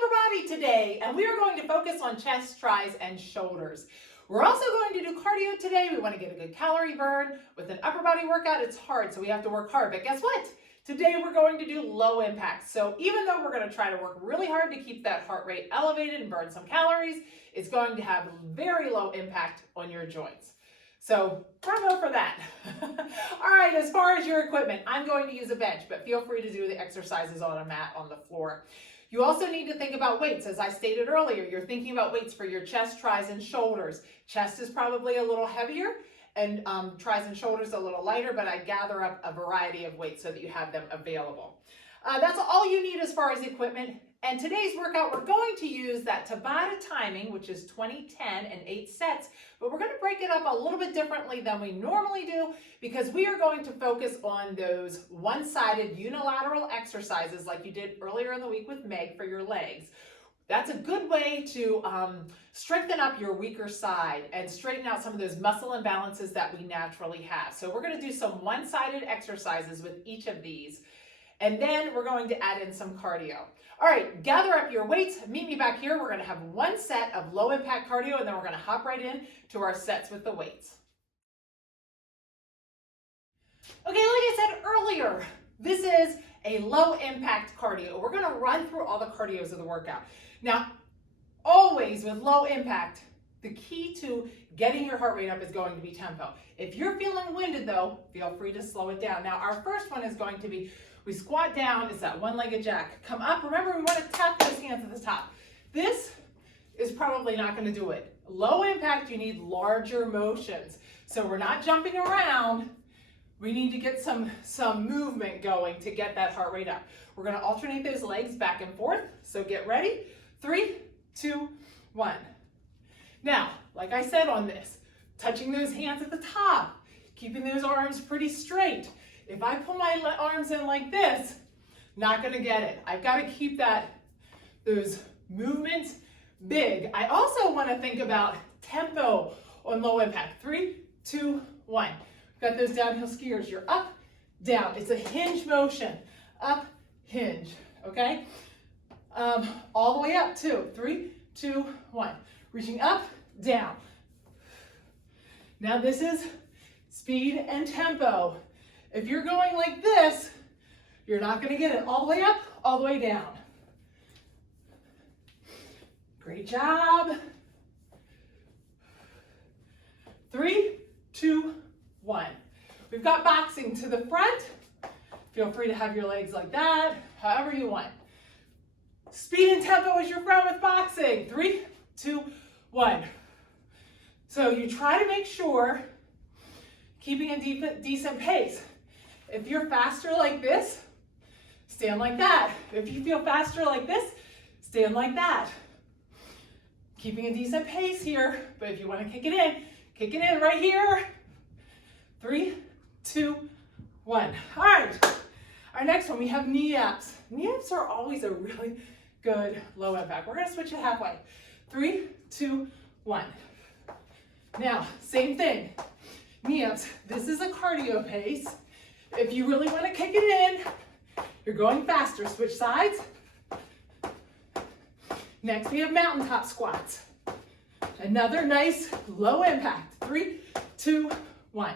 upper body today, and we are going to focus on chest, tris, and shoulders. We're also going to do cardio today. We want to get a good calorie burn. With an upper body workout, it's hard, so we have to work hard. But guess what? Today we're going to do low impact. So even though we're going to try to work really hard to keep that heart rate elevated and burn some calories, it's going to have very low impact on your joints. So bravo for that. All right, as far as your equipment, I'm going to use a bench, but feel free to do the exercises on a mat on the floor. You also need to think about weights. As I stated earlier, you're thinking about weights for your chest, tris, and shoulders. Chest is probably a little heavier, and tris and shoulders a little lighter, but I gather up a variety of weights so that you have them available. That's all you need as far as equipment. And today's workout, we're going to use that Tabata timing, which is 20, 10, and 8 sets, but we're going to break it up a little bit differently than we normally do because we are going to focus on those one-sided unilateral exercises like you did earlier in the week with Meg for your legs. That's a good way to strengthen up your weaker side and straighten out some of those muscle imbalances that we naturally have. So we're going to do some one-sided exercises with each of these, and then we're going to add in some cardio. All right, gather up your weights, meet me back here. We're going to have one set of low impact cardio, and then we're going to hop right in to our sets with the weights. Okay, like I said earlier, this is a low impact cardio. We're going to run through all the cardios of the workout. Now, always with low impact, the key to getting your heart rate up is going to be tempo. If you're feeling winded though, feel free to slow it down. Now, our first one is going to be, we squat down, it's that one-legged jack. Come up, remember we want to tap those hands at the top. This is probably not going to do it. Low impact, you need larger motions. So we're not jumping around. We need to get some movement going to get that heart rate up. We're going to alternate those legs back and forth. So get ready. 3, 2, 1. Now, like I said on this, touching those hands at the top, keeping those arms pretty straight. If I pull my arms in like this, not going to get it. I've got to keep those movements big. I also want to think about tempo on low impact. 3, 2, 1. Got those downhill skiers. You're up, down. It's a hinge motion. Up, hinge. Okay? All the way up, 2, 3, 2, 1. Reaching up, down. Now this is speed and tempo. If you're going like this, you're not going to get it all the way up, all the way down. Great job. 3, 2, 1. We've got boxing to the front. Feel free to have your legs like that, however you want. Speed and tempo is your friend with boxing. 3, 2, 1. So you try to make sure keeping a decent pace. If you're faster like this, stand like that. If you feel faster like this, stand like that. Keeping a decent pace here, but if you want to kick it in right here. 3, 2, 1. All right, our next one, we have knee-ups. Knee-ups are always a really good low impact. We're going to switch it halfway. 3, 2, 1. Now, same thing. Knee-ups. This is a cardio pace. If you really want to kick it in, you're going faster. Switch sides. Next, we have mountaintop squats. Another nice low impact. 3, 2, 1.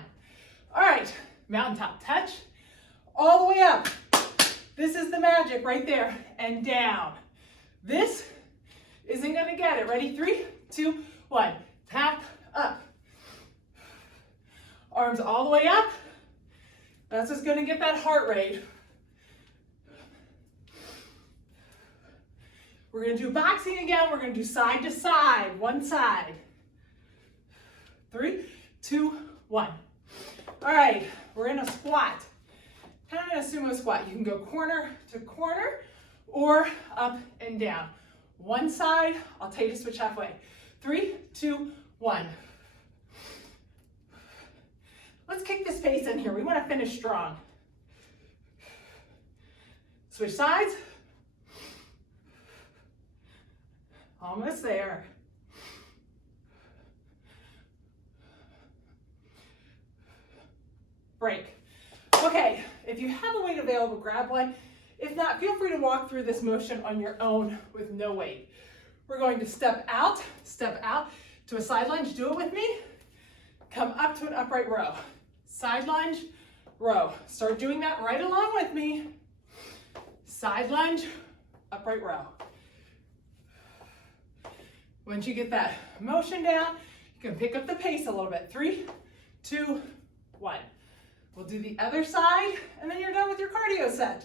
All right, mountaintop touch. All the way up. This is the magic right there. And down. This isn't going to get it. Ready? 3, 2, 1. Tap up. Arms all the way up. That's what's going to get that heart rate. We're going to do boxing again. We're going to do side to side, one side. 3, 2, 1. All right, we're in a squat. Kind of a sumo squat. You can go corner to corner or up and down. One side, I'll tell you to switch halfway. 3, 2, 1. Let's kick this pace in here. We want to finish strong. Switch sides. Almost there. Break. Okay, if you have a weight available, grab one. If not, feel free to walk through this motion on your own with no weight. We're going to step out to a side lunge. Do it with me. Come up to an upright row. Side lunge, row. Start doing that right along with me. Side lunge, upright row. Once you get that motion down, you can pick up the pace a little bit. 3, 2, 1. We'll do the other side, and then you're done with your cardio set.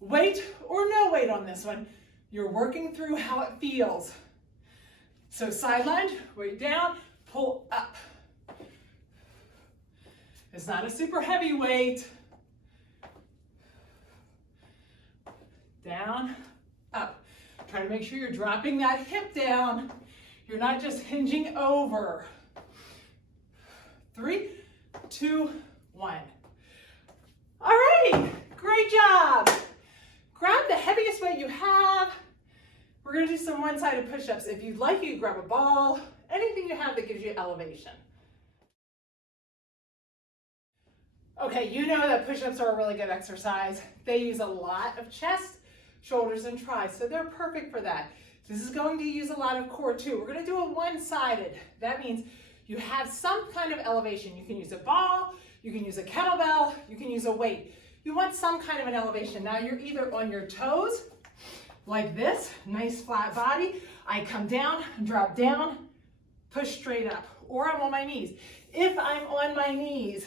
Weight or no weight on this one. You're working through how it feels. So side lunge, weight down, pull up. It's not a super heavy weight. Down, up. Try to make sure you're dropping that hip down. You're not just hinging over. 3, 2, 1. All right, great job. Grab the heaviest weight you have. We're gonna do some one-sided push-ups. If you'd like, you can grab a ball, anything you have that gives you elevation. Okay, you know that push-ups are a really good exercise. They use a lot of chest, shoulders, and tris, so they're perfect for that. This is going to use a lot of core too. We're gonna do a one-sided. That means you have some kind of elevation. You can use a ball, you can use a kettlebell, you can use a weight. You want some kind of an elevation. Now you're either on your toes, like this, nice flat body. I come down, drop down, push straight up, or I'm on my knees. If I'm on my knees,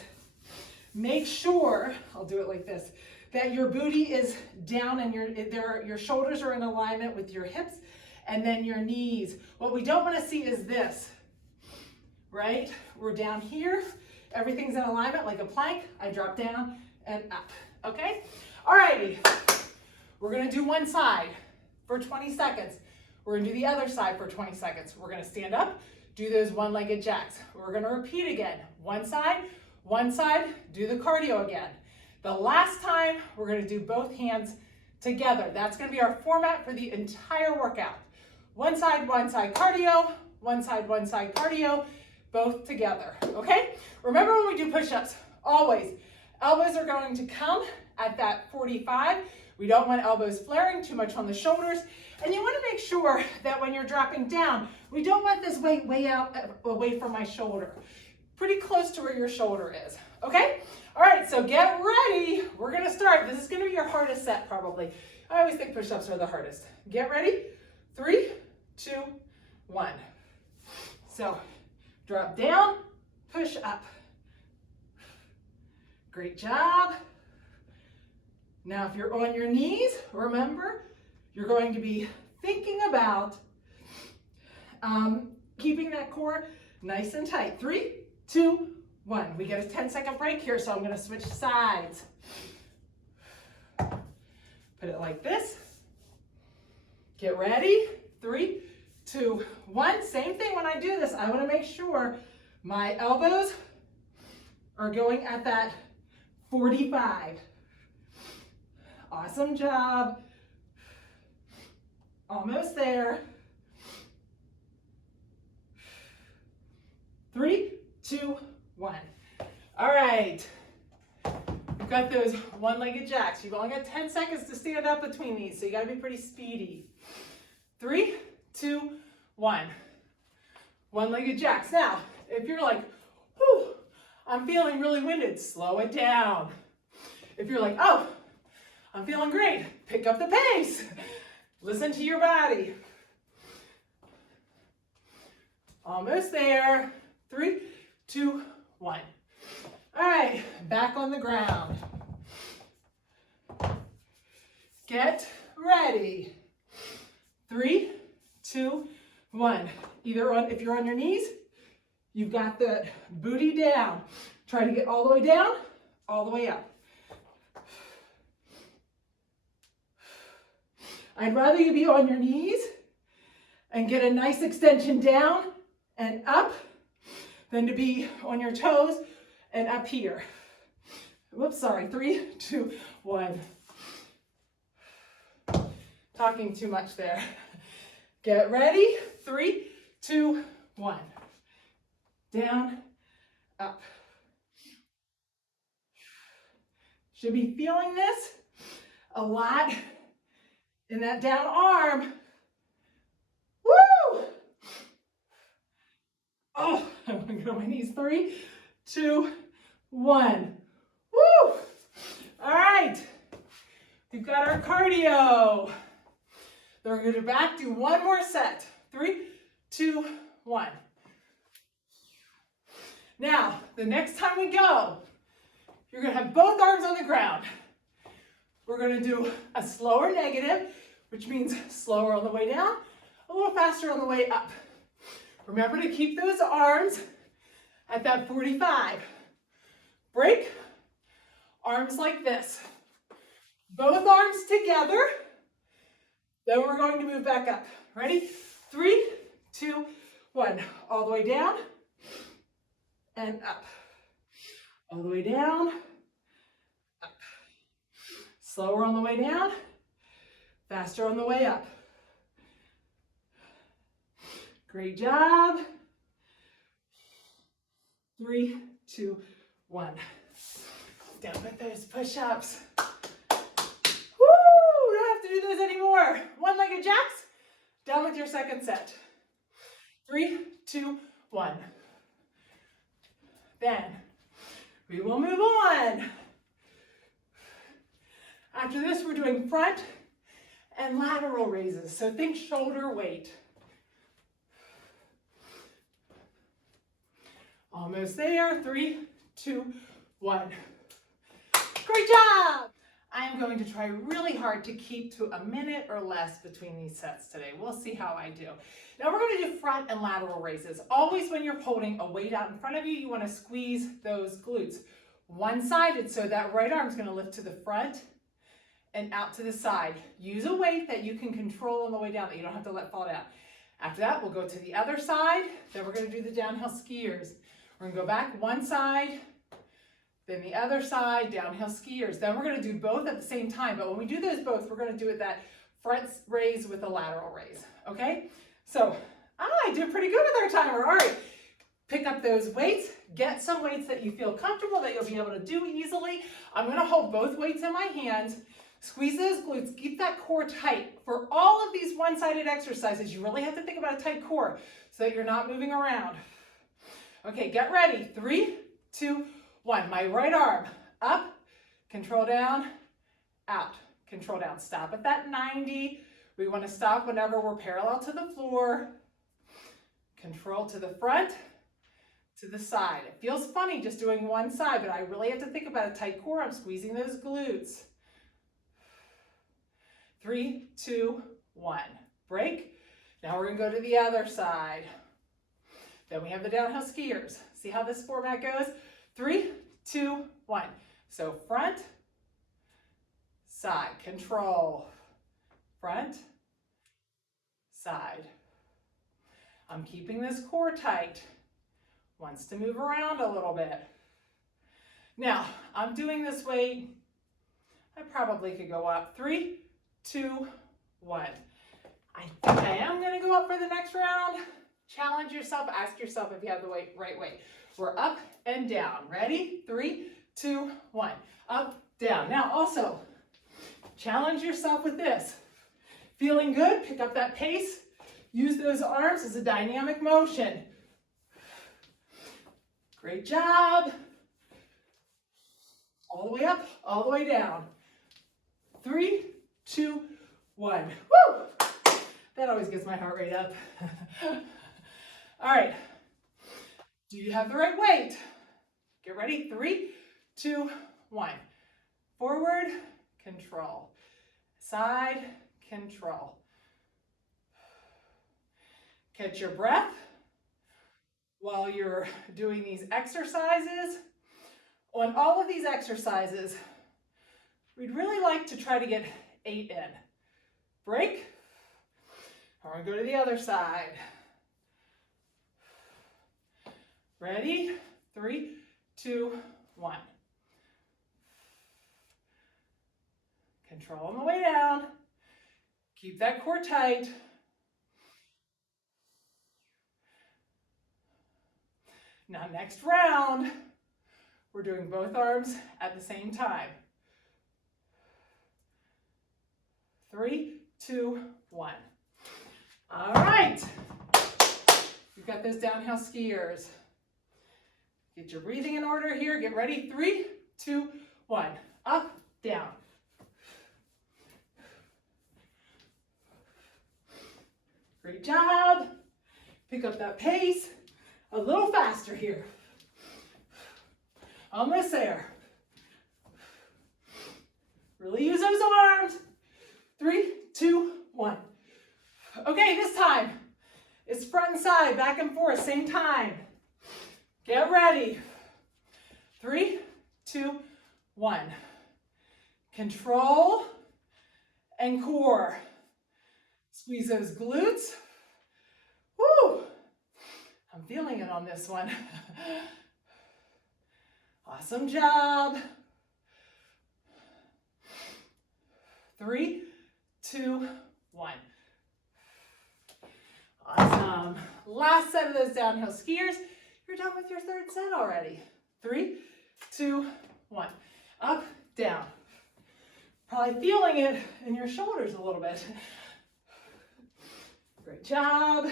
make sure, I'll do it like this, that your booty is down and your shoulders are in alignment with your hips and then your knees. What we don't want to see is this, right? We're down here, everything's in alignment like a plank. I drop down and up, okay? Alrighty, we're gonna do one side for 20 seconds. We're gonna do the other side for 20 seconds. We're gonna stand up, do those one-legged jacks. We're gonna repeat again. One side, do the cardio again. The last time, we're gonna do both hands together. That's gonna be our format for the entire workout. One side cardio, one side cardio, both together, okay? Remember when we do push-ups, always, elbows are going to come at that 45. We don't want elbows flaring too much on the shoulders. And you want to make sure that when you're dropping down, we don't want this weight way out away from my shoulder. Pretty close to where your shoulder is, okay? All right, so get ready. We're going to start. This is going to be your hardest set probably. I always think push-ups are the hardest. Get ready. 3, 2, 1. So drop down, push up. Great job. Now, if you're on your knees, remember, you're going to be thinking about keeping that core nice and tight. 3, 2, 1. We get a 10-second break here, so I'm going to switch sides. Put it like this. Get ready. 3, 2, 1. Same thing when I do this. I want to make sure my elbows are going at that 45. Awesome job. Almost there. 3, 2, 1. All right. You've got those one-legged jacks. You've only got 10 seconds to stand up between these, so you got to be pretty speedy. 3, 2, 1. One-legged jacks. Now, if you're like, whew, I'm feeling really winded, slow it down. If you're like, oh, I'm feeling great, pick up the pace. Listen to your body. Almost there. 3, 2, 1. All right, back on the ground. Get ready. 3, 2, 1. Either on, if you're on your knees, you've got the booty down. Try to get all the way down, all the way up. I'd rather you be on your knees and get a nice extension down and up than to be on your toes and up here. Whoops, sorry. 3, 2, 1. Talking too much there. Get ready. 3, 2, 1. Down, up. Should be feeling this. a lot in that down arm. Woo! Oh, I'm gonna go on my knees. 3, 2, 1. Woo! All right, we've got our cardio. Then we're gonna back, do one more set. 3, 2, 1. Now, the next time we go, you're gonna have both arms on the ground. We're gonna do a slower negative, which means slower on the way down, a little faster on the way up. Remember to keep those arms at that 45. Break, arms like this. Both arms together. Then we're going to move back up. Ready? 3, 2, 1. All the way down and up. All the way down, up. Slower on the way down, faster on the way up. Great job. 3, 2, 1. Down with those push-ups. Woo! Don't have to do those anymore. One-legged jacks. Done with your second set. 3, 2, 1. Then we will move on. After this, we're doing front and lateral raises. So think shoulder weight. Almost there. 3, 2, 1. Great job. I am going to try really hard to keep to a minute or less between these sets today. We'll see how I do. Now we're going to do front and lateral raises. Always when you're holding a weight out in front of you, you want to squeeze those glutes. One-sided, so that right arm is going to lift to the front and out to the side. Use a weight that you can control on the way down, that you don't have to let fall down. After that, we'll go to the other side. Then we're going to do the downhill skiers. We're going to go back one side, then the other side, downhill skiers. Then we're going to do both at the same time. But when we do those both, we're going to do it that front raise with a lateral raise. Okay? So, I did pretty good with our timer. All right. Pick up those weights. Get some weights that you feel comfortable, that you'll be able to do easily. I'm going to hold both weights in my hands. Squeeze those glutes. Keep that core tight. For all of these one-sided exercises, you really have to think about a tight core so that you're not moving around. Okay, get ready. 3, 2, 1. My right arm up, control down, out, control down. Stop at that 90. We want to stop whenever we're parallel to the floor. Control to the front, to the side. It feels funny just doing one side, but I really have to think about a tight core. I'm squeezing those glutes. 3, 2, 1. Break. Now we're going to go to the other side. Then we have the downhill skiers. See how this format goes? 3, 2, 1. So front, side, control. Front, side. I'm keeping this core tight. Wants to move around a little bit. Now, I'm doing this weight. I probably could go up. 3, 2, 1. I think I am going to go up for the next round. Challenge yourself. Ask yourself if you have the right weight. We're up and down. Ready? 3, 2, 1. Up, down. Now also, challenge yourself with this. Feeling good? Pick up that pace. Use those arms as a dynamic motion. Great job. All the way up, all the way down. 3, 2, 1. Woo! That always gets my heart rate up. All right. Do you have the right weight? Get ready. 3, 2, 1. Forward, control. Side, control. Catch your breath while you're doing these exercises. On all of these exercises, we'd really like to try to get 8 in. Break. We're going to go to the other side. Ready? 3, 2, 1. Control on the way down. Keep that core tight. Now next round, we're doing both arms at the same time. 3, 2, 1. All right. You've got those downhill skiers. Get your breathing in order here. Get ready. 3, 2, 1. Up, down. Great job. Pick up that pace a little faster here. Almost there. Really use those arms. 3, 2, 1. Okay, this time it's front and side, back and forth, same time. Get ready. 3, 2, 1. Control and core. Squeeze those glutes. Woo! I'm feeling it on this one. Awesome job. 3, 2, 1. Awesome. Last set of those downhill skiers. You're done with your third set already. 3, 2, 1. Up, down. Probably feeling it in your shoulders a little bit. Great job.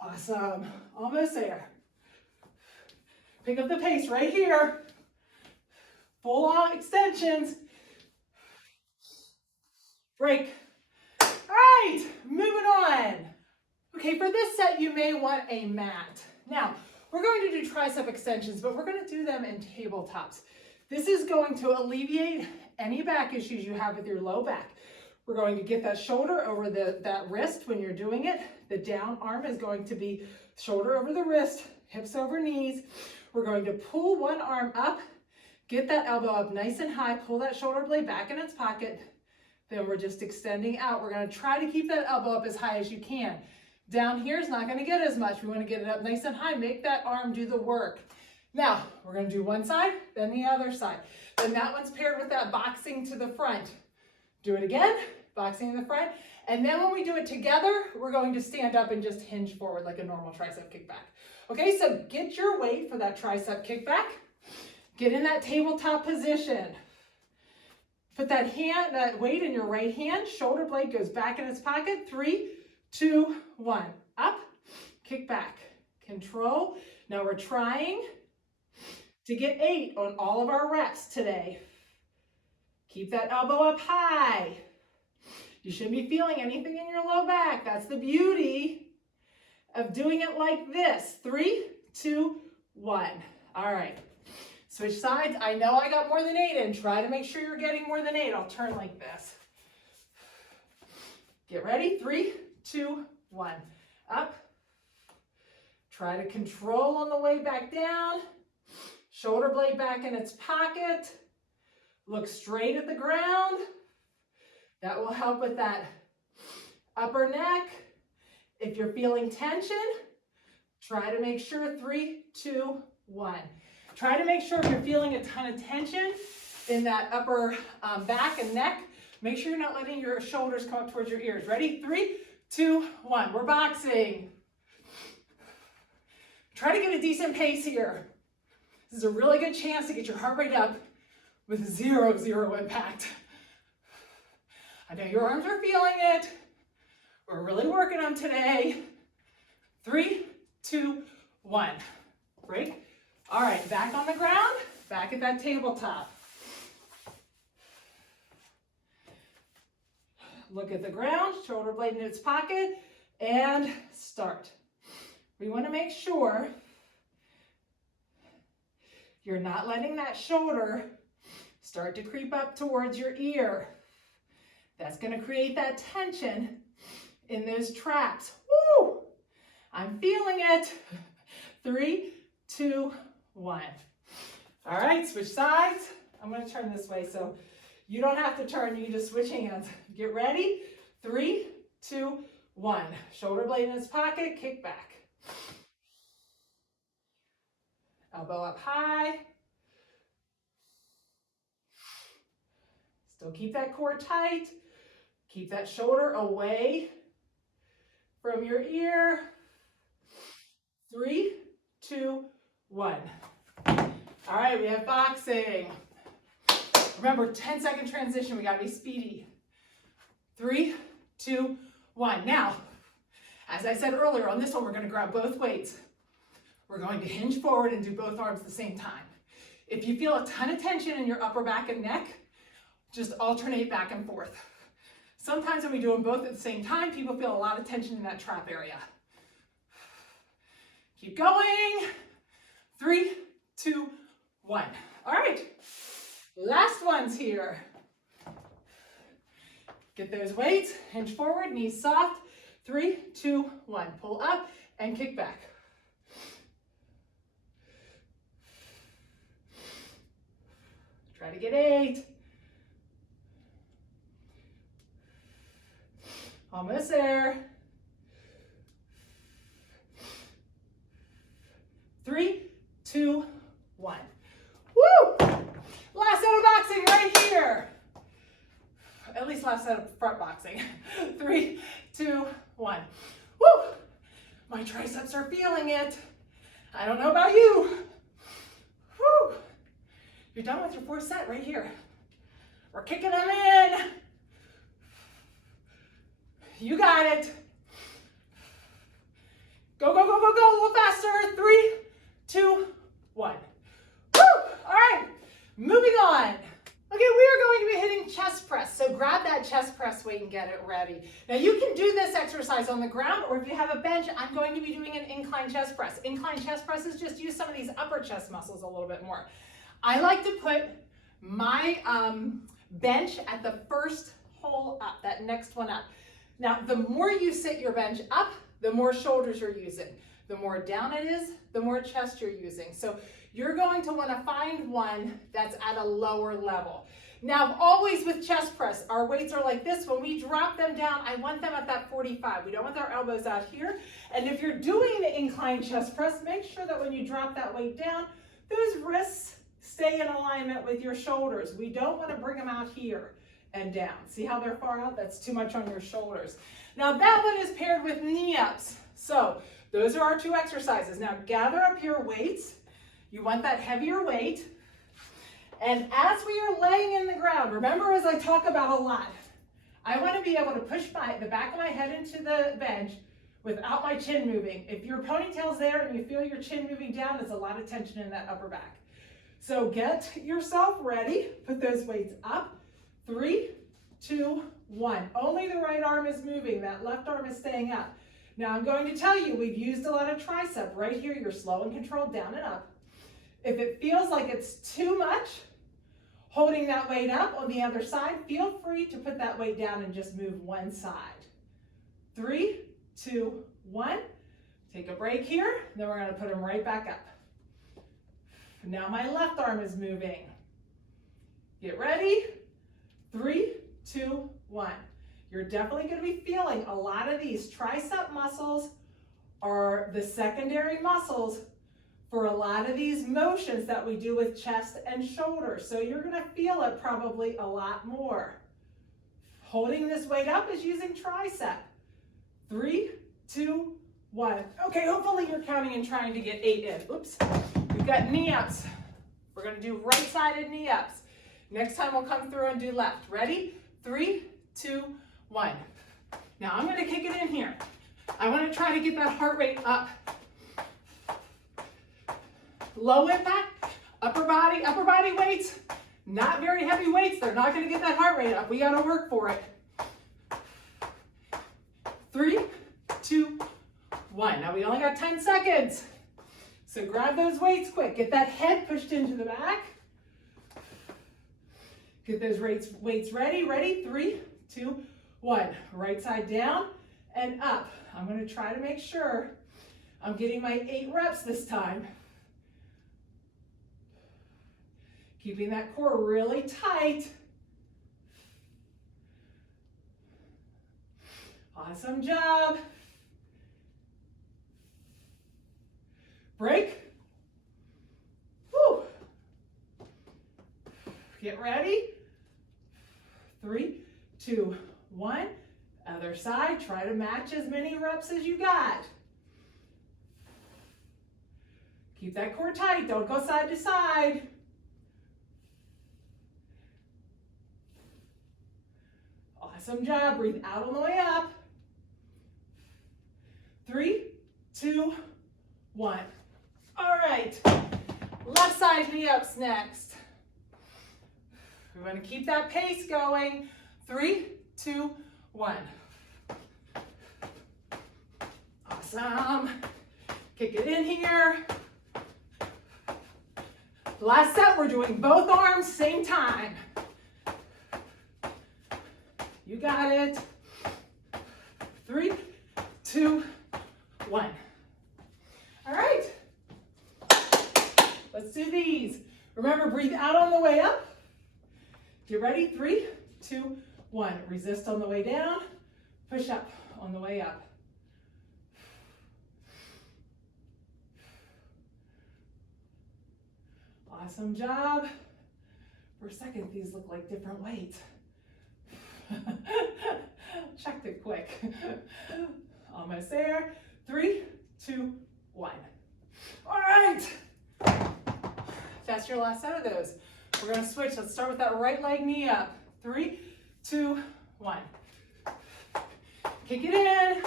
Awesome. Almost there. Pick up the pace right here. Full on extensions. Break. All right, moving on. Okay, for this set, you may want a mat. Now, we're going to do tricep extensions, but we're going to do them in tabletops. This is going to alleviate any back issues you have with your low back. We're going to get that shoulder over that wrist when you're doing it. The down arm is going to be shoulder over the wrist, hips over knees. We're going to pull one arm up, get that elbow up nice and high, pull that shoulder blade back in its pocket. Then we're just extending out. We're going to try to keep that elbow up as high as you can. Down here is not going to get as much. We want to get it up nice and high. Make that arm do the work. Now, we're going to do one side, then the other side. Then that one's paired with that boxing to the front. Do it again, boxing in the front. And then when we do it together, we're going to stand up and just hinge forward like a normal tricep kickback. Okay, so get your weight for that tricep kickback. Get in that tabletop position. Put that weight in your right hand. Shoulder blade goes back in its pocket. 3, 2, 1. Up, kick back. Control. Now we're trying to get 8 on all of our reps today. Keep that elbow up high. You shouldn't be feeling anything in your low back. That's the beauty of doing it like this. 3, 2, 1. All right. Switch sides. I know I got more than 8 in. Try to make sure you're getting more than 8. I'll turn like this. Get ready. 3, 2, 1. Up. Try to control on the way back down. Shoulder blade back in its pocket. Look straight at the ground. That will help with that upper neck. If you're feeling tension, try to make sure 3, 2, 1. Try to make sure if you're feeling a ton of tension in that upper back and neck, make sure you're not letting your shoulders come up towards your ears. Ready? 3, 2, 1. We're boxing. Try to get a decent pace here. This is a really good chance to get your heart rate up with zero impact. I know your arms are feeling it. We're really working on today. 3, 2, 1. Break. All right, back on the ground, back at that tabletop. Look at the ground, shoulder blade in its pocket, and start. We want to make sure you're not letting that shoulder start to creep up towards your ear. That's going to create that tension in those traps. Woo! I'm feeling it. 3, 2, 1. All right, switch sides. I'm going to turn this way so you don't have to turn, you can just switch hands. Get ready. 3, 2, 1. Shoulder blade in its pocket, kick back. Elbow up high. Still keep that core tight. Keep that shoulder away from your ear. 3, 2, 1. All right, we have boxing. Remember, 10-second transition. We got to be speedy. 3, 2, 1. Now, as I said earlier, on this one, we're going to grab both weights. We're going to hinge forward and do both arms at the same time. If you feel a ton of tension in your upper back and neck, just alternate back and forth. Sometimes when we do them both at the same time, people feel a lot of tension in that trap area. Keep going. 3, 2, 1. All right, last ones here. Get those weights, hinge forward, knees soft. 3, 2, 1. Pull up and kick back. Try to get 8. Almost there. 3, 2, 1. Woo! Last set of boxing right here. At least last set of front boxing. 3, 2, 1. Woo! My triceps are feeling it. I don't know about you. Woo! You're done with your 4th set right here. We're kicking them in. You got it. Go, go, go, go, go. A little faster. 3, 2, 1. Woo! All right. Moving on. Okay, we are going to be hitting chest press. So grab that chest press weight and get it ready. Now you can do this exercise on the ground, or if you have a bench, I'm going to be doing an incline chest press. Incline chest presses just use some of these upper chest muscles a little bit more. I like to put my bench at the first hole up, that next one up. Now, the more you sit your bench up, the more shoulders you're using. The more down it is, the more chest you're using. So you're going to want to find one that's at a lower level. Now, always with chest press, our weights are like this. When we drop them down, I want them at that 45. We don't want our elbows out here. And if you're doing the incline chest press, make sure that when you drop that weight down, those wrists stay in alignment with your shoulders. We don't want to bring them out here and down. See how they're far out? That's too much on your shoulders. Now that one is paired with knee ups. So those are our 2 exercises. Now gather up your weights. You want that heavier weight. And as we are laying in the ground, remember as I talk about a lot, I want to be able to push the back of my head into the bench without my chin moving. If your ponytail's there and you feel your chin moving down, there's a lot of tension in that upper back. So get yourself ready. Put those weights up. 3, 2, 1. Only the right arm is moving. That left arm is staying up. Now I'm going to tell you, we've used a lot of tricep. Right here, you're slow and controlled down and up. If it feels like it's too much, holding that weight up on the other side, feel free to put that weight down and just move one side. 3, 2, 1. Take a break here. Then we're going to put them right back up. Now my left arm is moving. Get ready. 3, 2, 1. You're definitely going to be feeling a lot of these tricep muscles are the secondary muscles for a lot of these motions that we do with chest and shoulders. So you're going to feel it probably a lot more. Holding this weight up is using tricep. 3, 2, 1. Okay, hopefully you're counting and trying to get 8 in. Oops. We've got knee ups. We're going to do right-sided knee ups. Next time we'll come through and do left. Ready? 3, 2, 1. Now I'm going to kick it in here. I want to try to get that heart rate up. Low impact, upper body weights, not very heavy weights. They're not going to get that heart rate up. We got to work for it. 3, 2, 1. Now we only got 10 seconds. So grab those weights quick. Get that head pushed into the back. Get those weights ready. Ready? 3, 2, 1. Right side down and up. I'm going to try to make sure I'm getting my 8 reps this time. Keeping that core really tight. Awesome job. Break. Woo. Get ready. 3, 2, 1. Other side. Try to match as many reps as you got. Keep that core tight. Don't go side to side. Awesome job. Breathe out on the way up. 3, 2, 1. All right. Left side knee ups next. We want to keep that pace going. 3, 2, 1. Awesome. Kick it in here. Last set, we're doing both arms, same time. You got it. 3, 2, 1. All right. Let's do these. Remember, breathe out on the way up. Get ready. 3, 2, 1. Resist on the way down. Push up on the way up. Awesome job. For a second, these look like different weights. Checked it quick. Almost there. 3, 2, 1. All right. That's your last set of those. We're going to switch. Let's start with that right leg knee up. 3, 2, 1. Kick it in.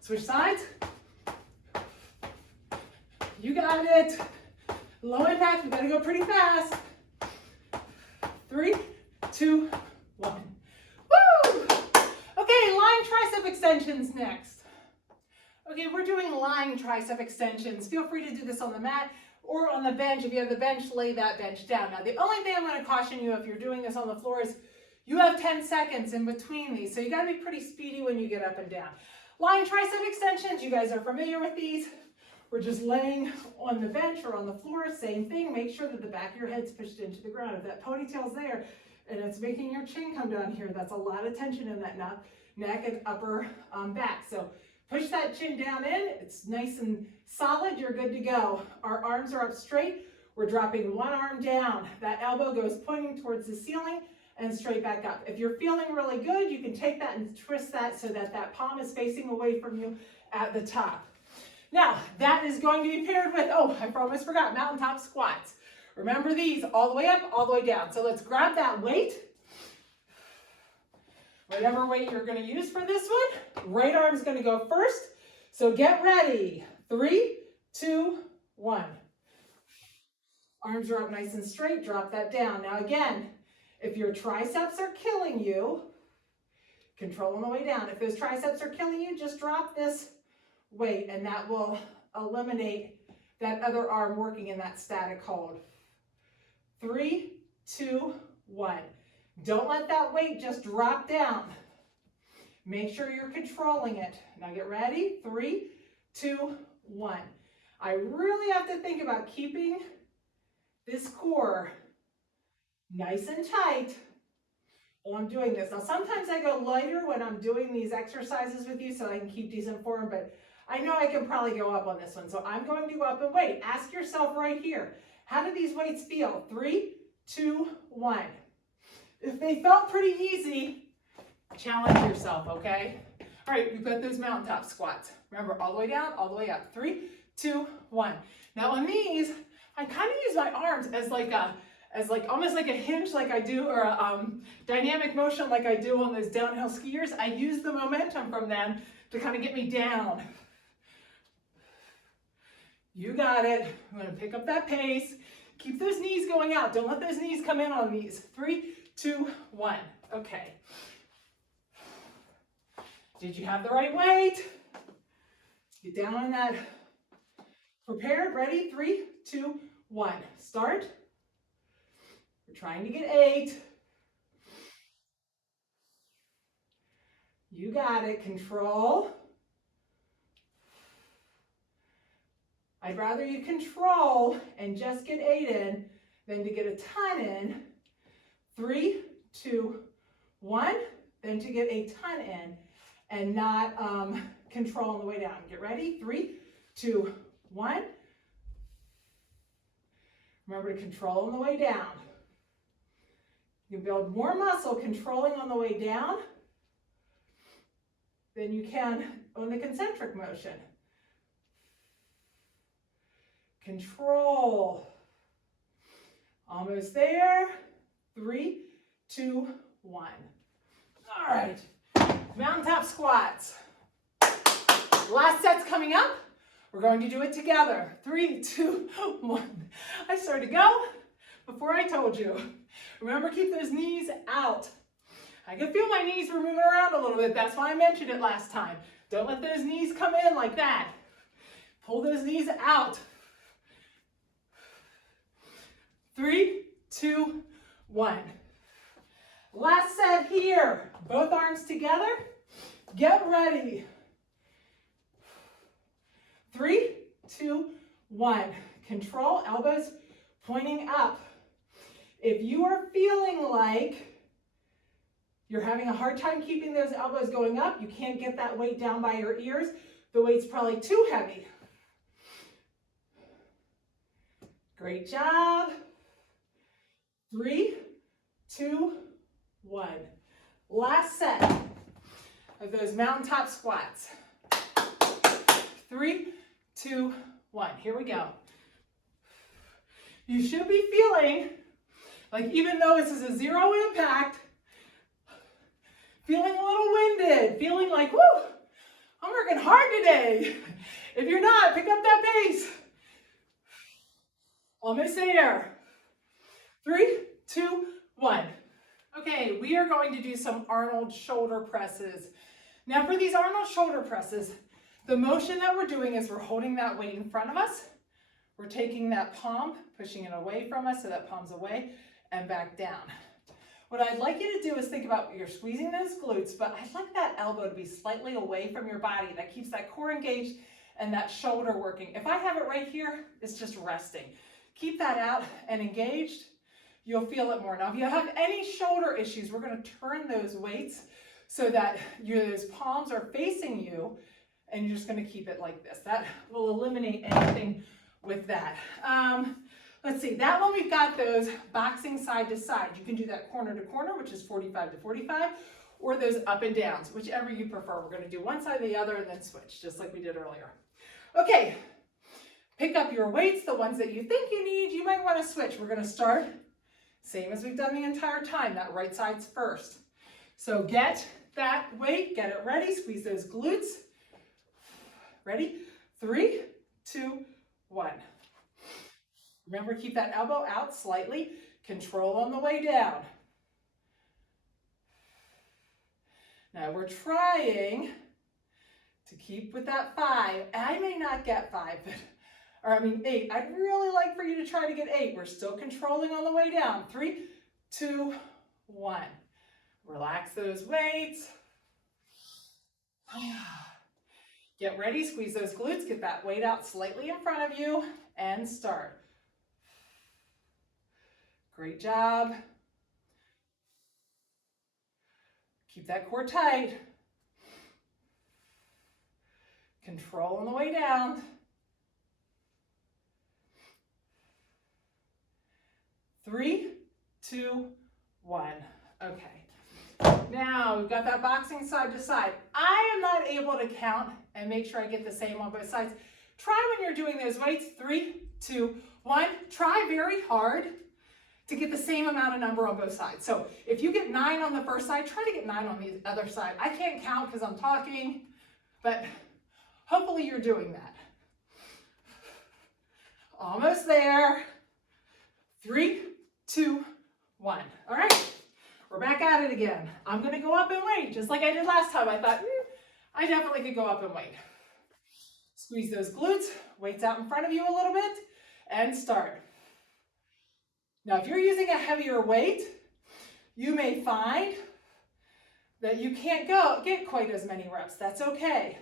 Switch sides. You got it. Low impact, we gotta go pretty fast. 3, 2, 1. Woo! Okay, lying tricep extensions next. Okay, we're doing lying tricep extensions. Feel free to do this on the mat or on the bench. If you have the bench, lay that bench down. Now, the only thing I'm gonna caution you if you're doing this on the floor is you have 10 seconds in between these, so you gotta be pretty speedy when you get up and down. Lying tricep extensions, you guys are familiar with these. We're just laying on the bench or on the floor, same thing. Make sure that the back of your head's pushed into the ground. If that ponytail's there and it's making your chin come down here, that's a lot of tension in that neck and upper back. So push that chin down in. It's nice and solid. You're good to go. Our arms are up straight. We're dropping one arm down. That elbow goes pointing towards the ceiling and straight back up. If you're feeling really good, you can take that and twist that so that that palm is facing away from you at the top. Now, that is going to be paired with, oh, I almost forgot, mountaintop squats. Remember these, all the way up, all the way down. So let's grab that weight. Whatever weight you're going to use for this one. Right arm's going to go first. So get ready. 3, 2, 1. Arms are up nice and straight. Drop that down. Now again, if your triceps are killing you, control on the way down. If those triceps are killing you, just drop this weight and that will eliminate that other arm working in that static hold. 3, 2, 1. Don't let that weight just drop down. Make sure you're controlling it. Now get ready. 3, 2, 1. I really have to think about keeping this core nice and tight while I'm doing this. Now sometimes I go lighter when I'm doing these exercises with you so I can keep these informed, but I know I can probably go up on this one. So I'm going to go up and wait. Ask yourself right here, how do these weights feel? 3, 2, 1. If they felt pretty easy, challenge yourself, okay? All right, we've got those mountaintop squats. Remember, all the way down, all the way up. 3, 2, 1. Now on these, I kind of use my arms as almost like a hinge like I do, or a dynamic motion like I do on those downhill skiers. I use the momentum from them to kind of get me down. You got it. I'm going to pick up that pace. Keep those knees going out. Don't let those knees come in on these. 3, 2, 1. Okay. Did you have the right weight? Get down on that. Prepared, ready? 3, 2, 1. Start. We're trying to get 8. You got it. Control. I'd rather you control and just get 8 in than to get a ton in. 3, 2, 1. Then to get a ton in and not control on the way down. Get ready. 3, 2, 1. Remember to control on the way down. You can build more muscle controlling on the way down than you can on the concentric motion. Control. Almost there. 3, 2, 1. All right. Mountaintop squats. Last set's coming up. We're going to do it together. 3, 2, 1. I started to go before I told you. Remember, keep those knees out. I can feel my knees were moving around a little bit. That's why I mentioned it last time. Don't let those knees come in like that. Pull those knees out. 3, 2, 1. Last set here. Both arms together. Get ready. 3, 2, 1. Control, elbows pointing up. If you are feeling like you're having a hard time keeping those elbows going up, you can't get that weight down by your ears, the weight's probably too heavy. Great job. 3, 2, 1. Last set of those mountaintop squats. 3, 2, 1. Here we go. You should be feeling like, even though this is a zero impact, feeling a little winded, feeling like, whoo, I'm working hard today. If you're not, pick up that pace. Almost there. 3, 2, 1. Okay, we are going to do some Arnold shoulder presses. Now for these Arnold shoulder presses, the motion that we're doing is we're holding that weight in front of us. We're taking that palm, pushing it away from us so that palm's away and back down. What I'd like you to do is think about, you're squeezing those glutes, but I'd like that elbow to be slightly away from your body. That keeps that core engaged and that shoulder working. If I have it right here, it's just resting. Keep that out and engaged. You'll feel it more. Now, if you have any shoulder issues, we're going to turn those weights so that those palms are facing you, and you're just going to keep it like this. That will eliminate anything with that. Let's see, that one we've got those boxing side to side. You can do that corner to corner, which is 45 to 45, or those up and downs, whichever you prefer. We're going to do one side or the other and then switch, just like we did earlier. Okay, pick up your weights, the ones that you think you need. You might want to switch. We're going to start same as we've done the entire time. That right side's first. So get that weight, get it ready, squeeze those glutes. Ready? 3, 2, 1. Remember, keep that elbow out slightly. Control on the way down. Now we're trying to keep with that 5. I may not get 5, but 8. I'd really like for you to try to get 8. We're still controlling on the way down. 3, 2, 1. Relax those weights. Get ready, squeeze those glutes, get that weight out slightly in front of you, and start. Great job. Keep that core tight. Control on the way down. 3, 2, 1. Okay. Now we've got that boxing side to side. I am not able to count and make sure I get the same on both sides. Try when you're doing those weights. 3, 2, 1. Try very hard to get the same amount of number on both sides. So if you get 9 on the first side, try to get 9 on the other side. I can't count because I'm talking, but hopefully you're doing that. Almost there. 3, 2, 1. All right, we're back at it again. I'm going to go up in weight just like I did last time. I thought, I definitely could go up in weight. Squeeze those glutes, weights out in front of you a little bit, and start. Now, if you're using a heavier weight, you may find that you can't get quite as many reps. That's okay.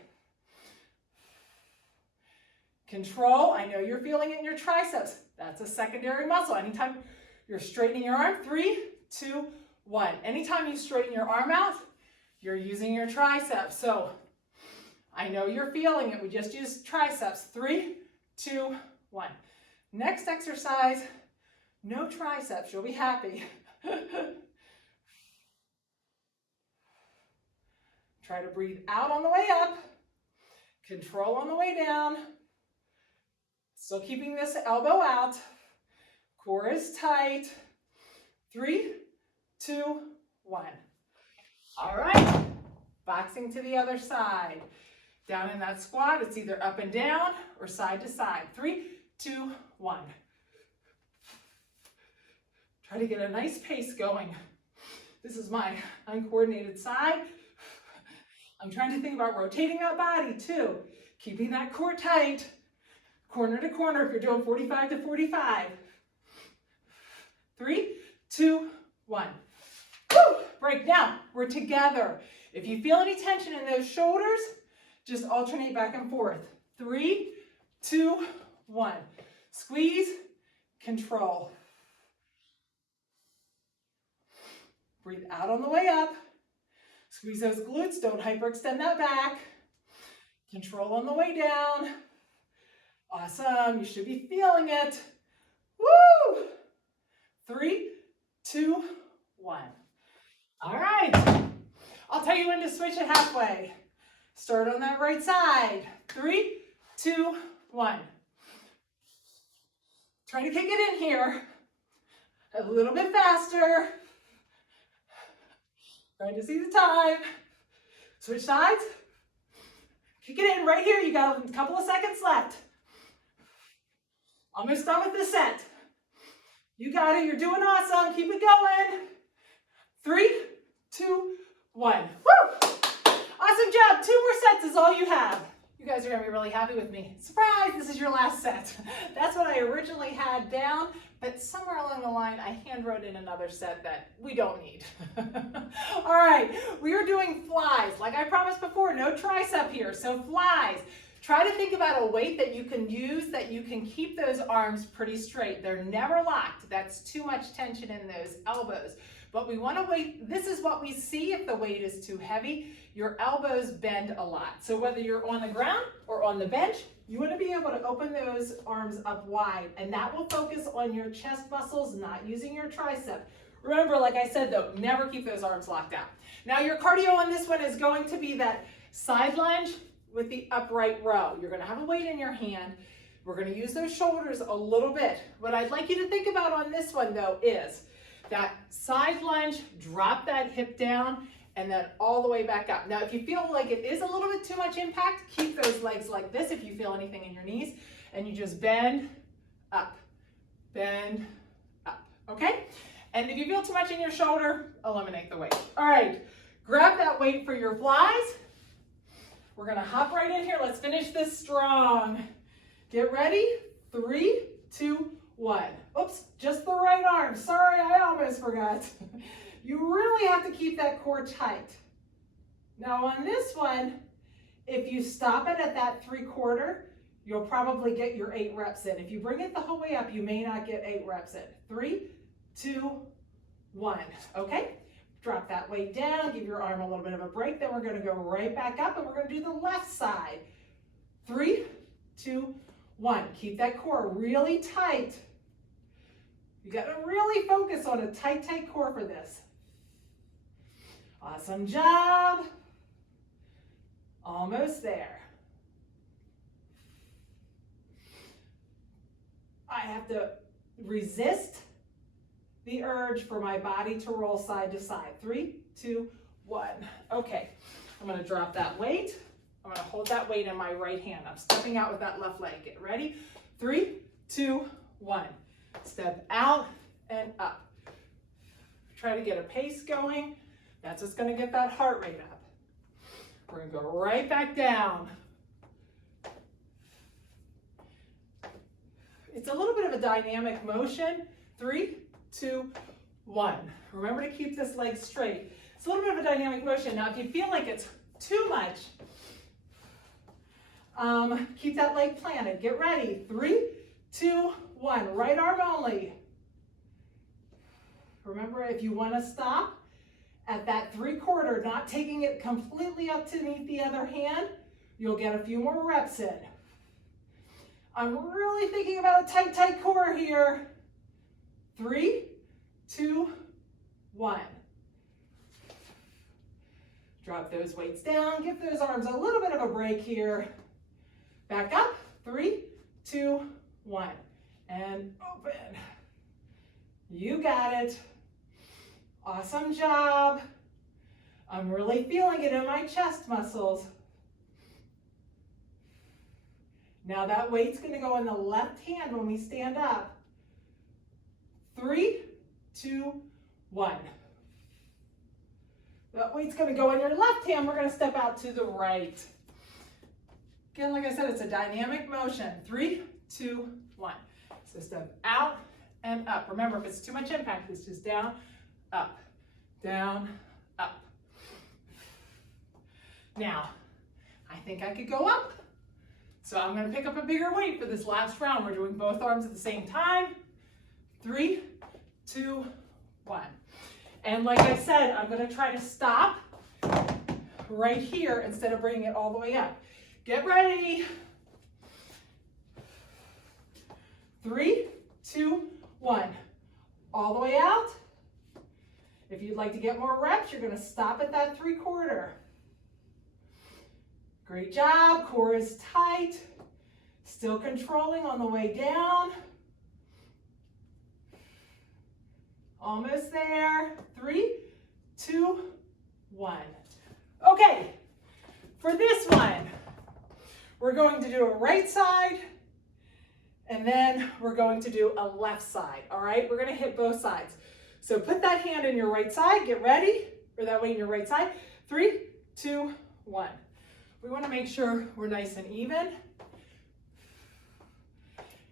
Control. I know you're feeling it in your triceps. That's a secondary muscle. Anytime you're straightening your arm, 3, 2, 1. Anytime you straighten your arm out, you're using your triceps. So I know you're feeling it. We just used triceps. 3, 2, 1. Next exercise, no triceps. You'll be happy. Try to breathe out on the way up. Control on the way down. Still keeping this elbow out. Core is tight. 3, 2, 1. All right, boxing to the other side. Down in that squat, it's either up and down or side to side. 3, 2, 1. Try to get a nice pace going. This is my uncoordinated side. I'm trying to think about rotating that body too. Keeping that core tight. Corner to corner if you're doing 45 to 45. 3, 2, 1. Woo! Break. Now, we're together. If you feel any tension in those shoulders, just alternate back and forth. 3, 2, 1. Squeeze, control. Breathe out on the way up. Squeeze those glutes, don't hyperextend that back. Control on the way down. Awesome, you should be feeling it. Woo! 3, 2, 1. All right, I'll tell you when to switch it halfway. Start on that right side. 3, 2, 1. Try to kick it in here. A little bit faster. Trying to see the time. Switch sides. Kick it in right here. You got a couple of seconds left. Almost done with this set. You got it. You're doing awesome. Keep it going. 3, 2, 1. Woo! Awesome job. 2 more sets is all you have. You guys are going to be really happy with me. Surprise, this is your last set. That's what I originally had down, but somewhere along the line, I hand wrote in another set that we don't need. All right, we are doing flies. Like I promised before, no tricep here, so flies. Try to think about a weight that you can use that you can keep those arms pretty straight. They're never locked. That's too much tension in those elbows. But we want to wait. This is what we see if the weight is too heavy. Your elbows bend a lot. So whether you're on the ground or on the bench, you want to be able to open those arms up wide, and that will focus on your chest muscles, not using your tricep. Remember, like I said though, never keep those arms locked out. Now your cardio on this one is going to be that side lunge with the upright row. You're going to have a weight in your hand. We're going to use those shoulders a little bit. What I'd like you to think about on this one though is that side lunge, drop that hip down, and then all the way back up. Now, if you feel like it is a little bit too much impact, keep those legs like this if you feel anything in your knees, and you just bend up, okay? And if you feel too much in your shoulder, eliminate the weight. All right, grab that weight for your flies. We're gonna hop right in here. Let's finish this strong. Get ready, 3, 2, 1. Oops, just the right arm. Sorry, I almost forgot. You really have to keep that core tight. Now on this one, if you stop it at that 3/4, you'll probably get your 8 reps in. If you bring it the whole way up, you may not get 8 reps in. 3, 2, 1. Okay? Drop that weight down, give your arm a little bit of a break, then we're gonna go right back up and we're gonna do the left side. 3, 2, 1. Keep that core really tight. You gotta really focus on a tight, tight core for this. Awesome job. Almost there. I have to resist the urge for my body to roll side to side. 3, 2, 1. Okay, I'm gonna drop that weight. I'm gonna hold that weight in my right hand. I'm stepping out with that left leg. Get ready? 3, 2, 1. Step out and up. Try to get a pace going. That's what's going to get that heart rate up. We're going to go right back down. It's a little bit of a dynamic motion. 3, 2, 1. Remember to keep this leg straight. It's a little bit of a dynamic motion. Now, if you feel like it's too much, keep that leg planted. Get ready. 3, 2, 1. Right arm only. Remember, if you want to stop at that 3/4, not taking it completely up to meet the other hand, you'll get a few more reps in. I'm really thinking about a tight, tight core here. 3, 2, 1. Drop those weights down. Give those arms a little bit of a break here. Back up. 3, 2, 1. And open. You got it. Awesome job. I'm really feeling it in my chest muscles. Now that weight's going to go in the left hand when we stand up. 3, 2, 1. That weight's going to go in your left hand. We're going to step out to the right. Again, like I said, it's a dynamic motion. 3, 2, 1. So step out and up. Remember, if it's too much impact, it's just down, up, down, up. Now, I think I could go up. So I'm going to pick up a bigger weight for this last round. We're doing both arms at the same time. 3, 2, 1. And like I said, I'm going to try to stop right here instead of bringing it all the way up. Get ready. 3, 2, 1. All the way out. If you'd like to get more reps, you're going to stop at that 3/4. Great job. Core is tight. Still controlling on the way down. Almost there. 3, 2, 1. Okay, for this one, we're going to do a right side, and then we're going to do a left side, all right? We're gonna hit both sides. So put that hand in your right side, get ready, or that way in your right side. 3, 2, 1. We wanna make sure we're nice and even.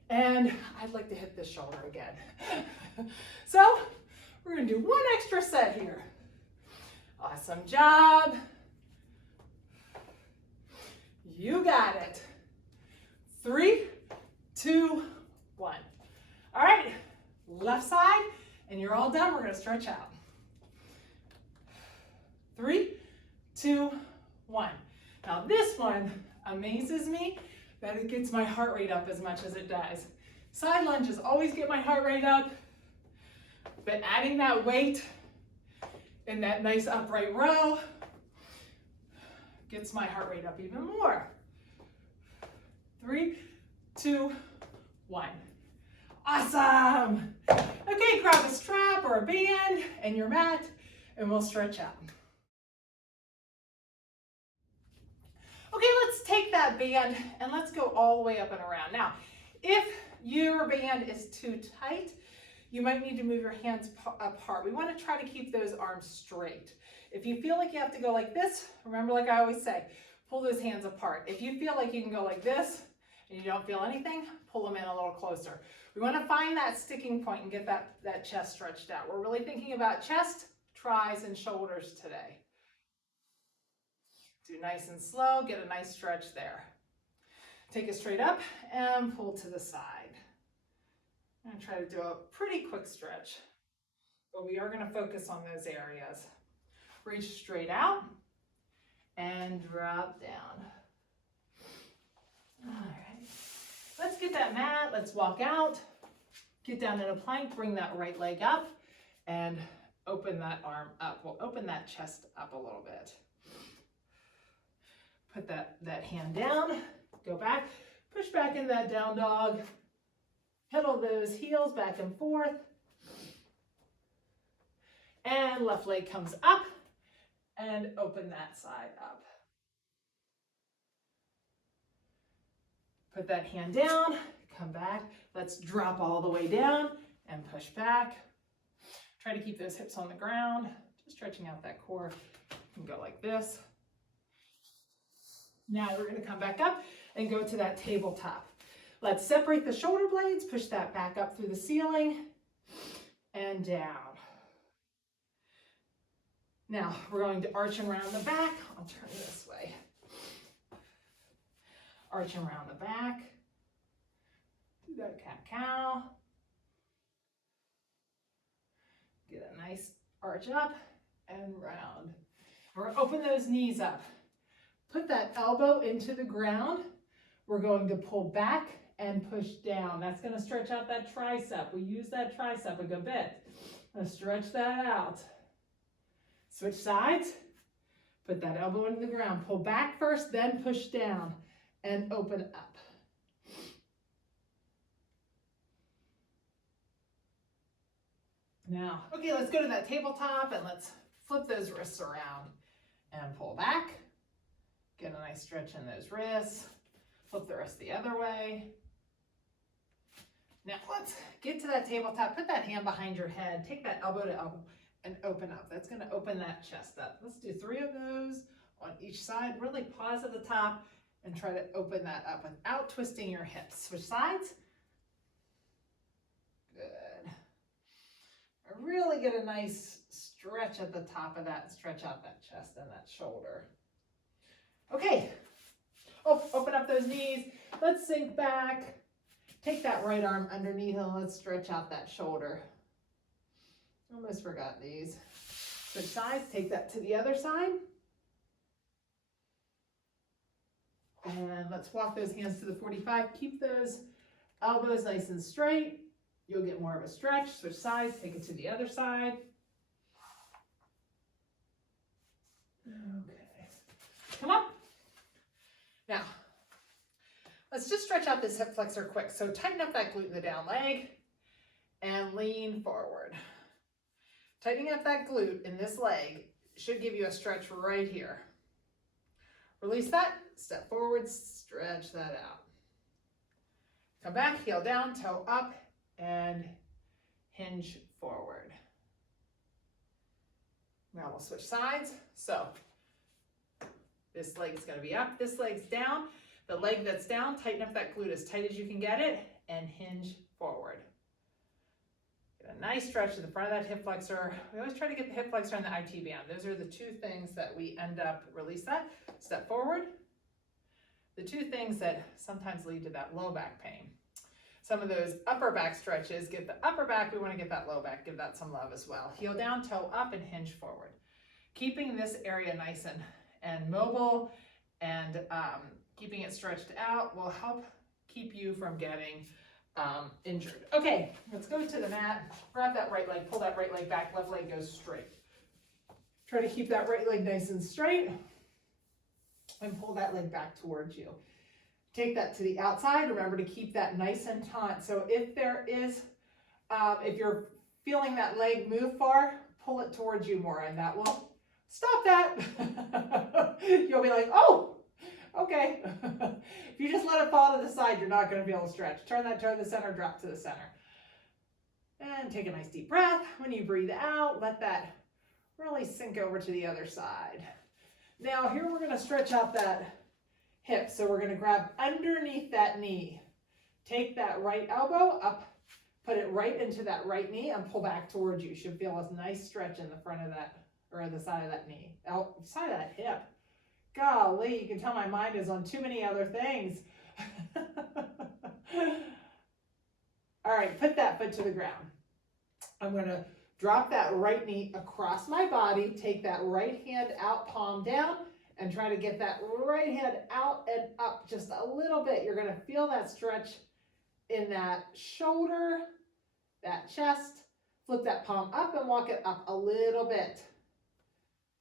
And I'd like to hit this shoulder again. So we're gonna do one extra set here. Awesome job. You got it. 3, 2, 1. All right, left side, and you're all done. We're gonna stretch out. 3, 2, 1. Now this one amazes me that it gets my heart rate up as much as it does. Side lunges always get my heart rate up, but adding that weight in that nice upright row gets my heart rate up even more. 3, 2, 1. Awesome. Okay, grab a strap or a band and your mat, and we'll stretch out. Okay, let's take that band and let's go all the way up and around. Now, if your band is too tight, you might need to move your hands apart. We want to try to keep those arms straight. If you feel like you have to go like this, remember, like I always say, pull those hands apart. If you feel like you can go like this and you don't feel anything, pull them in a little closer. We want to find that sticking point and get that chest stretched out. We're really thinking about chest, tris, and shoulders today. Do nice and slow, get a nice stretch there. Take it straight up and pull to the side. I'm going to try to do a pretty quick stretch, but we are going to focus on those areas. Reach straight out and drop down. All right, let's get that mat. Let's walk out, get down in a plank, bring that right leg up and open that arm up. We'll open that chest up a little bit. Put that hand down, go back, push back into that down dog, pedal those heels back and forth, and left leg comes up, and open that side up. Put that hand down, come back, let's drop all the way down, and push back. Try to keep those hips on the ground, just stretching out that core. You can go like this. Now we're going to come back up and go to that tabletop. Let's separate the shoulder blades, push that back up through the ceiling and down. Now we're going to arch around the back. I'll turn this way. Arch around the back. Do that cat-cow. Get a nice arch up and round. We're going to open those knees up. Put that elbow into the ground. We're going to pull back and push down. That's going to stretch out that tricep. We use that tricep a good bit. Let's stretch that out. Switch sides. Put that elbow into the ground. Pull back first, then push down and open up. Now, okay, let's go to that tabletop and let's flip those wrists around and pull back. Get a nice stretch in those wrists. Flip the wrist the other way. Now let's get to that tabletop. Put that hand behind your head. Take that elbow to elbow and open up. That's going to open that chest up. Let's do 3 of those on each side. Really pause at the top and try to open that up without twisting your hips. Switch sides. Good. Really get a nice stretch at the top of that and stretch out that chest and that shoulder. Okay. Oh, open up those knees. Let's sink back. Take that right arm underneath and let's stretch out that shoulder. Almost forgot these. Switch sides. Take that to the other side. And let's walk those hands to the 45. Keep those elbows nice and straight. You'll get more of a stretch. Switch sides. Take it to the other side. Okay. Come on. Now, let's just stretch out this hip flexor quick. So tighten up that glute in the down leg and lean forward. Tightening up that glute in this leg should give you a stretch right here. Release that, step forward, stretch that out. Come back, heel down, toe up, and hinge forward. Now we'll switch sides. So this leg's going to be up, this leg's down. The leg that's down, tighten up that glute as tight as you can get it and hinge forward. Get a nice stretch to the front of that hip flexor. We always try to get the hip flexor and the IT band. Those are the 2 things that we end up, release that, step forward. The 2 things that sometimes lead to that low back pain. Some of those upper back stretches, get the upper back, we want to get that low back, give that some love as well. Heel down, toe up, and hinge forward. Keeping this area nice and mobile and keeping it stretched out will help keep you from getting injured. Okay, let's go to the mat. Grab that right leg, pull that right leg back, left leg goes straight. Try to keep that right leg nice and straight and pull that leg back towards you. Take that to the outside. Remember to keep that nice and taut. So if there is, if you're feeling that leg move far, pull it towards you more and that will stop that. You'll be like, oh, okay. If you just let it fall to the side, you're not going to be able to stretch. Turn that toe to the center, drop to the center. And take a nice deep breath. When you breathe out, let that really sink over to the other side. Now here we're going to stretch out that hip. So we're going to grab underneath that knee. Take that right elbow up, put it right into that right knee and pull back towards you. You should feel a nice stretch in the front of that, or the side of that knee, side of that hip. Golly, you can tell my mind is on too many other things. All right, put that foot to the ground. I'm going to drop that right knee across my body, take that right hand out, palm down, and try to get that right hand out and up just a little bit. You're going to feel that stretch in that shoulder, that chest. Flip that palm up and walk it up a little bit.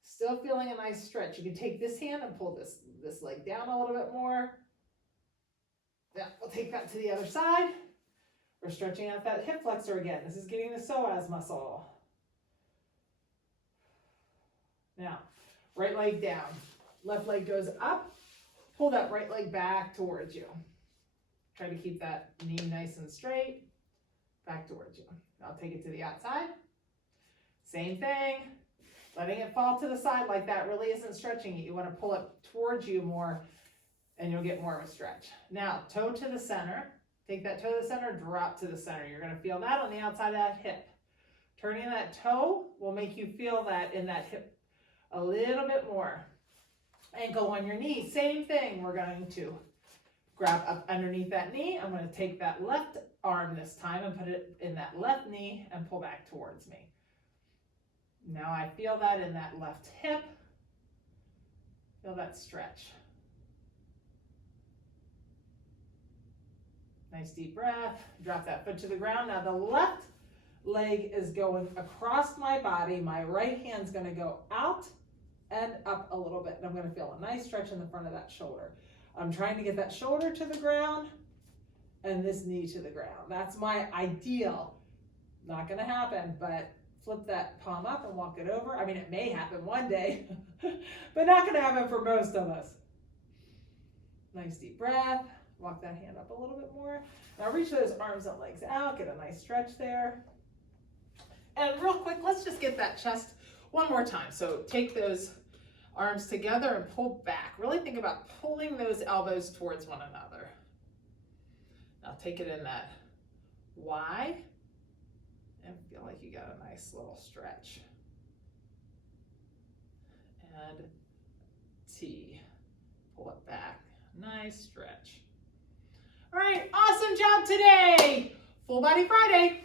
Still feeling a nice stretch. You can take this hand and pull this leg down a little bit more. Yeah, we'll take that to the other side. We're stretching out that hip flexor again. This is getting the psoas muscle. Now, right leg down. Left leg goes up. Pull that right leg back towards you. Try to keep that knee nice and straight. Back towards you. Now take it to the outside. Same thing. Letting it fall to the side like that really isn't stretching it. You want to pull it towards you more and you'll get more of a stretch. Now, toe to the center. Take that toe to the center, drop to the center. You're going to feel that on the outside of that hip. Turning that toe will make you feel that in that hip a little bit more. Ankle on your knee, same thing. We're going to grab up underneath that knee. I'm going to take that left arm this time and put it in that left knee and pull back towards me. Now I feel that in that left hip. Feel that stretch. Nice deep breath. Drop that foot to the ground. Now the left leg is going across my body. My right hand's going to go out and up a little bit. And I'm going to feel a nice stretch in the front of that shoulder. I'm trying to get that shoulder to the ground and this knee to the ground. That's my ideal. Not going to happen, but flip that palm up and walk it over. I mean, it may happen one day, but not going to happen for most of us. Nice deep breath. Walk that hand up a little bit more. Now reach those arms and legs out. Get a nice stretch there. And real quick, let's just get that chest one more time. So take those arms together and pull back. Really think about pulling those elbows towards one another. Now take it in that Y and feel like you got a nice little stretch. And T. Pull it back. Nice stretch. All right, awesome job today. Full Body Friday.